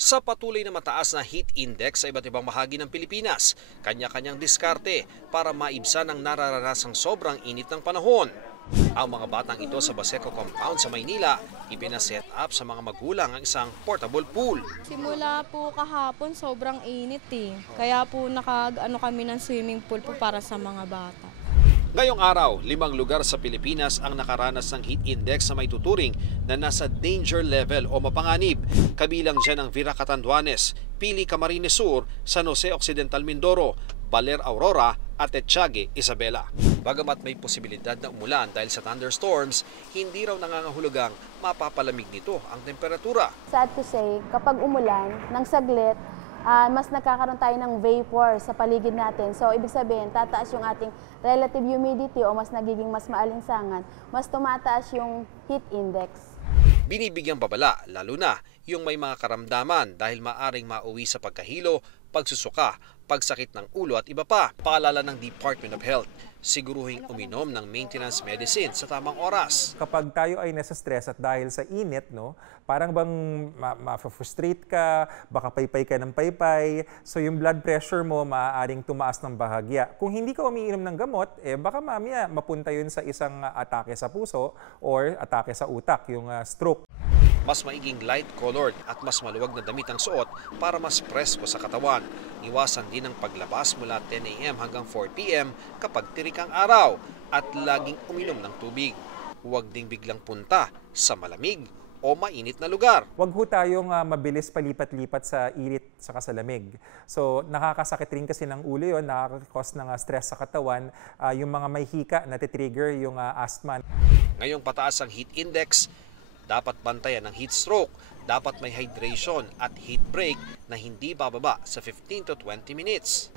Sa patuloy na mataas na heat index sa iba't ibang bahagi ng Pilipinas, kanya-kanyang diskarte para maibsan ang nararanasang sobrang init ng panahon. Ang mga batang ito sa Baseco Compound sa Maynila, ipinaset up sa mga magulang ang isang portable pool. Simula po kahapon sobrang init eh. Kaya po kami ng swimming pool po para sa mga bata. Ngayong araw, 5 lugar sa Pilipinas ang nakaranas ng heat index na may tuturing na nasa danger level o mapanganib. Kabilang dyan ang Vira Catanduanes, Pili Camarines Sur, San Jose Occidental Mindoro, Baler Aurora at Etchague, Isabela. Bagamat may posibilidad na umulan dahil sa thunderstorms, hindi raw nangangahulugang mapapalamig nito ang temperatura. Sad to say, kapag umulan, ng saglit, mas nagkakaroon tayo ng vapor sa paligid natin. So, ibig sabihin, tataas yung ating relative humidity o mas nagiging mas maalinsangan, mas tumataas yung heat index. Binibigyang babala, lalo na yung may mga karamdaman dahil maaring mauwi sa pagkahilo, pagsusuka, pagsakit ng ulo at iba pa. Paalala ng Department of Health, siguruhing uminom ng maintenance medicine sa tamang oras. Kapag tayo ay nasa stress at dahil sa init, parang bang ma-frustrate ka, baka paypay ka ng paypay, so yung blood pressure mo maaaring tumaas ng bahagya. Kung hindi ka umiinom ng gamot, baka mamaya mapunta yun sa isang atake sa puso or atake sa utak, yung stroke. Mas maiging light-colored at mas maluwag na damit ang suot para mas presko sa katawan. Iwasan din ang paglabas mula 10 a.m. hanggang 4 p.m. kapag tirik ang araw at laging uminom ng tubig. Huwag ding biglang punta sa malamig o mainit na lugar. Huwag ho tayong mabilis palipat-lipat sa init sa kasalamig. So nakakasakit rin kasi ng ulo yun, nakakakos ng stress sa katawan, yung mga may hika na titrigger yung asthma. Ngayong pataas ang heat index, dapat bantayan ng heat stroke, dapat may hydration at heat break na hindi bababa sa 15 to 20 minutes.